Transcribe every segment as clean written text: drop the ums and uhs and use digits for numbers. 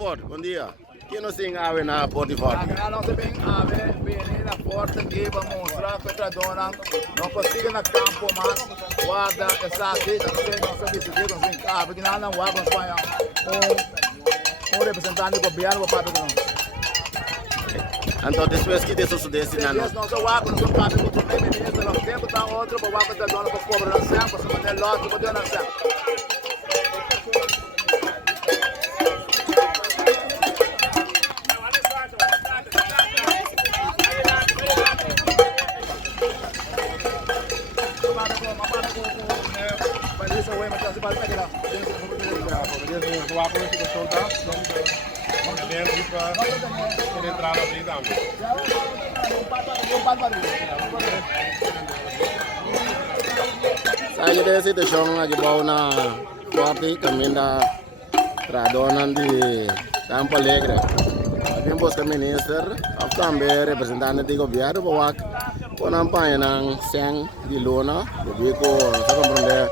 Port, bom dia. Quem não tem ave na Porta de Forte? Não se bem ave, vem na porta aqui para mostrar que Trahadónan não consiga na campo, mas guarda essa aqui, não sei decidir, não sei ave, que não guarda Espanha. Um representante do governo para o pago. Então, depois que isso sucede, não se guarda, não se paga com o primeiro-ministro, não tempo está outro, para guardar Trahadónan para cobrar na sempre, para se manter lote, para ter na sempre. Saya kita situação lagi bawa na forti kami da Trahadónan di Campo Alegre. Kami busca minister, também representante do governo bawa penampai nang seng di lona, jadi ko sa comprende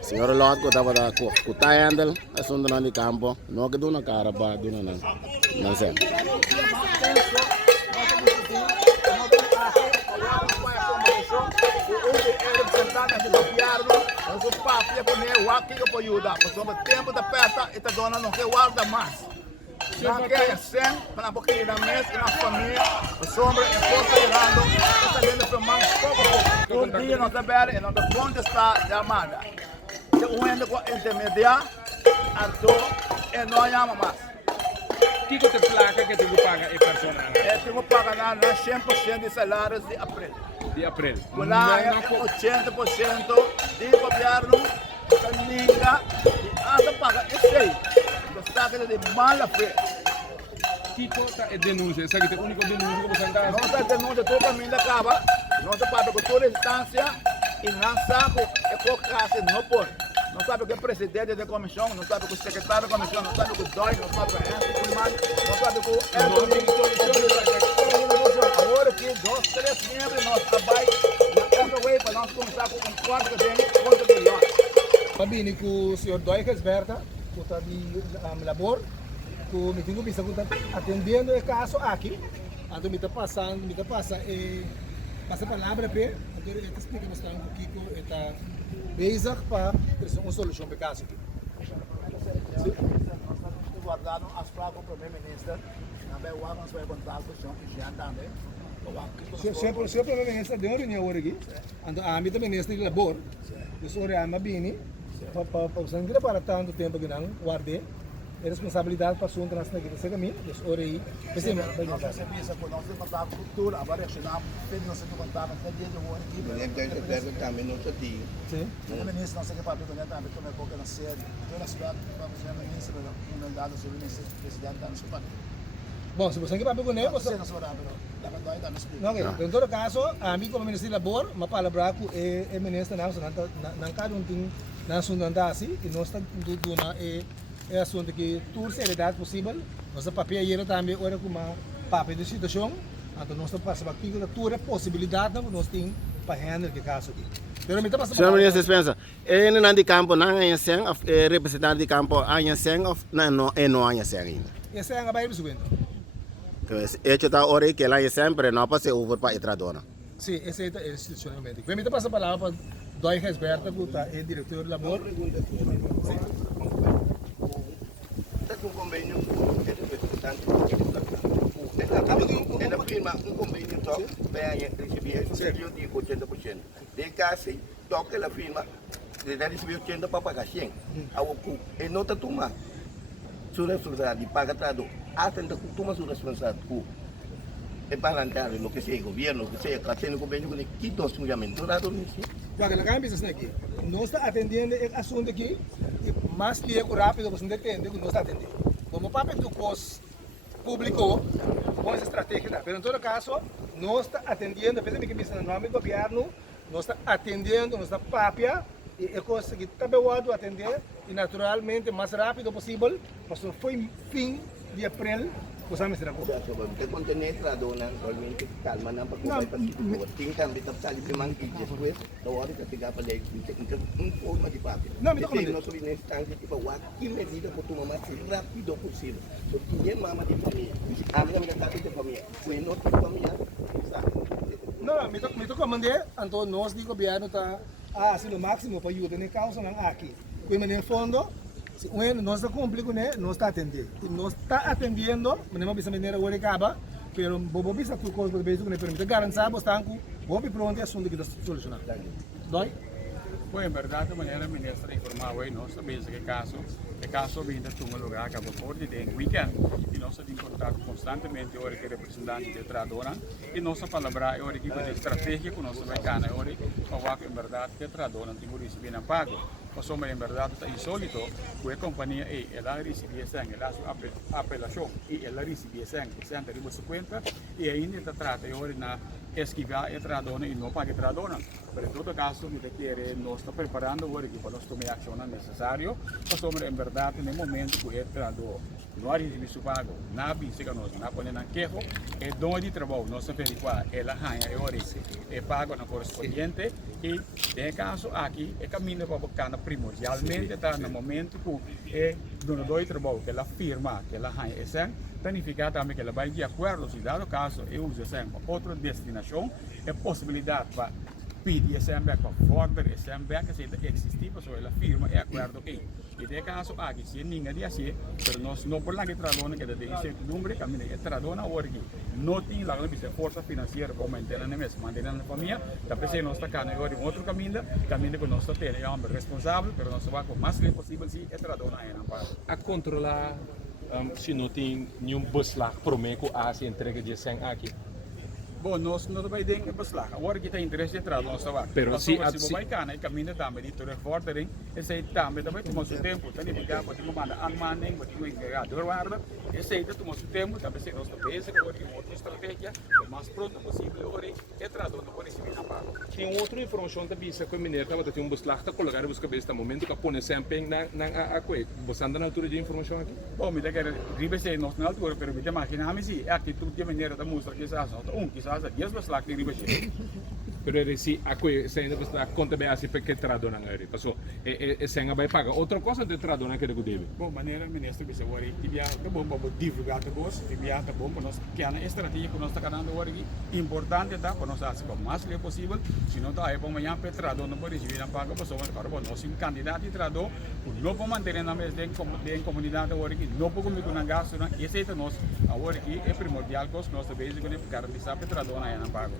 senhor lot ko dapat aku kutayan asunto na di campo, no que duna cara pa duna na seng. Tempo da festa, e a dona não quer guardar mais. Não quer sem, para um pouquinho da mesa e na família, a sombra é força girando, está dentro do mão pouco a pouco. Um dia não está bem, e não está onde está a amada. Se o ende com intermediário, a dor, e não chama mais. Que te plaka que tenho que pagar é personal? Tenho que pagar 100% de salários de abril. De abril. Lá é 80% de governo, caminha, e anda paga esse aí. Gostar de mala fé. Tipo é denúncia, essa aqui é a única denúncia que você anda. Não está denúncia, todo caminho da kaba, não está paga com toda a instância, e não sabe é colocar-se no pode. Não sabe o que é presidente da comissão, não sabe o que é secretário da comissão, não sabe o que é doño, não sabe o que é não sabe o que é agora aqui, 2, 3 membros, nós trabalhamos na way para nós começar com um quarto de conta de nós. Pabini ku senhor doño Berta, que está de labor, que me tenho visto que está atendendo o caso aqui, então me está passando, passa a palavra para ele, então ele está explicando bastante um pouquinho, ele está bezig para uma solução para o caso aqui. Nós estamos guardando as placas com o primeiro-ministro, também o órgão vai contar com o senhor Jean também. O senhor primeiro-ministro deu uma reunião hoje aqui, então a minha ministra de labor, o senhor é Mabini, para tanto tempo que não guardei, é responsabilidade para o assunto nós aqui nesse caminho, o senhor aí, nós serviço com nós contar com cultura, agora nós temos que contar com o dia de hoje aqui. Eu deve também não te digo. Sim. O ministro não sei que papel também também qualquer na sede, toda a cidade para o ministro, o mandado do ministro, o presidente da nossa parte. Bom, se você quer papel com ele, você não sabe, mas não, em todo caso, a mim como ministro de labor, uma palavra com o ministro não cada tem na assunto assim, e nós estamos é assunto que toda seriedade possível, nossa papel aí também ora com uma papel de situação, então nós estamos passando aqui com toda possibilidade que nós temos para handle o caso aqui. Senhor ministro, dispensa, ele não de campo não é sem, representante de campo é sem ou não é sem ainda. Esse é a bairro seguinte. Então, hecho está hora que lá é sempre não passa over para Trahadónan. Sim, esse é institucionalmente. Permita passar a palavra para doño Berta, que é diretor de labor. Um convênio com o representante ela firma um convênio só para receber de 80%. De caso, toca ela firma, ela recebe 80% para pagar 100%. E não está tomando sua responsabilidade, paga trado, até não toma sua responsabilidade. É parlamentar, lo que seja governo, lo que seja, que tem convênio com o que nós temos todo isso. Porque a cabeça aqui, nós está atendendo o assunto aqui, mais que é rápido, você entende que nós está atendendo. Como o papel do COS publicou, com essa estratégia, mas em todo caso, nós está atendendo, apesar de que no nome do governo, nós está atendendo, nós está papel, e é coisa que está bem atender, e naturalmente, mais rápido possível, mas foi fim de abril, Você me será Sa sabon, te contener Trahadónan, realmente calma na pagkubay Pacifico. Tingkan bitap sa limang después, tawari ka tiga pa dahil in forma di parte. No, mi tocca no soy instancia tipo what que medida por tu mamá si rápido posible. So tiene mamá de familia. A mí me encanta de familia. Fue no de familia. Não, me toca mandar, então nós de governo tá assim no máximo para ajudar na causa não aqui. Com no fundo, se nós está cumprindo, né, nós está atendendo. Nós está atendendo, mas não bisa maneira agora kaba, pero bobo bisa tu coisa para ver se permite garantir bastante, bobo pronto é assunto que está solucionado. Dói? Pues en verdad, de manera ministra informaba y no sabía que caso viene de un lugar que va por en weekend y no se tiene contacto constantemente ahora que representantes de Trahadónan y no se palabra ahora que de estrategia con nuestra mecana ahora para que en verdad que Trahadónan tiene que recibir un pago. Pues hombre, en verdad está insólito que la compañía ela recibía sangue, ela apelación y ela recibía sangue, se han tenido su cuenta y ainda está tratando ahora na esquivar a Trahadónan y no paga Trahadónan. Pero en todo caso, me quiere no está preparando ahora que para tomar acción necesario, pues hombre, en verdad en el momento que el Trahadónan no ha recibido su pago, nada dice que nos na ponen en quejo, el doño de trabajo no se averigua, el haña ahora el pago no correspondiente y en el caso aquí el camino para buscar primordialmente está en el momento que el doño de trabajo que la firma que la haña es planificar também que ela vai de acordo, se dado caso eu use essa outra destinação, é possibilidade para pedir esse ambiente para forte, esse ambiente que se existir, para ela firma é acordo que e de caso aqui se ninguém de assim, mas nós não por lá que Trahadónan que tem incertidumbre, caminho é Trahadónan hoje não tem lá uma força financeira para manter na mesa, manter na família, também se nós está cá agora em outro caminho que nós temos é um responsável, mas nós vamos o mais rápido possível se é Trahadónan aí na parte. A controlar se não tem nenhum beslag promeco a se entrega de sangue aqui. Bom, nós não vai ter que beslag. Agora que tem interesse de trás, nós vamos. Pero se vai cá, né, caminho também de todo forte, esse aí também tomou seu tempo, tem que ficar, pode mandar anmaning, pode enviar guarda, esse aí tomou seu tempo, também se nós também se agora tem outra estratégia, o mais pronto possível, agora é Trahadónan não pode receber na pago. Tem outra informação da bisa que o mineiro estava tendo beslag, está colocado busca besta momento que põe sempre na coisa. Você anda na altura de informação aqui? Bom, me dá que ribe se nós na altura, pero me dá imaginar se a atitude de mineiro da mostra que essa quizás a 10 beslag de ribe se. Pero se a coisa se ainda beslag conta bem assim porque Trahadónan aí. Passou se ainda vai pagar outra coisa de Trahadónan que ele deve. Bom, maneira ministro que se agora tibia que bom para divulgar que gosto, tibia que bom para nós que a estratégia que nós está ganhando agora importante tá para nós fazer o mais rápido possível, se não tá aí para amanhã para Trahadónan não pode receber na paga para somos agora bom nós candidato de Trahadónan não para manter na mesa de comunidade agora que não para comer com a gasto, esse é nós agora que é primordial que nós devemos garantir para Trahadónan aí na paga.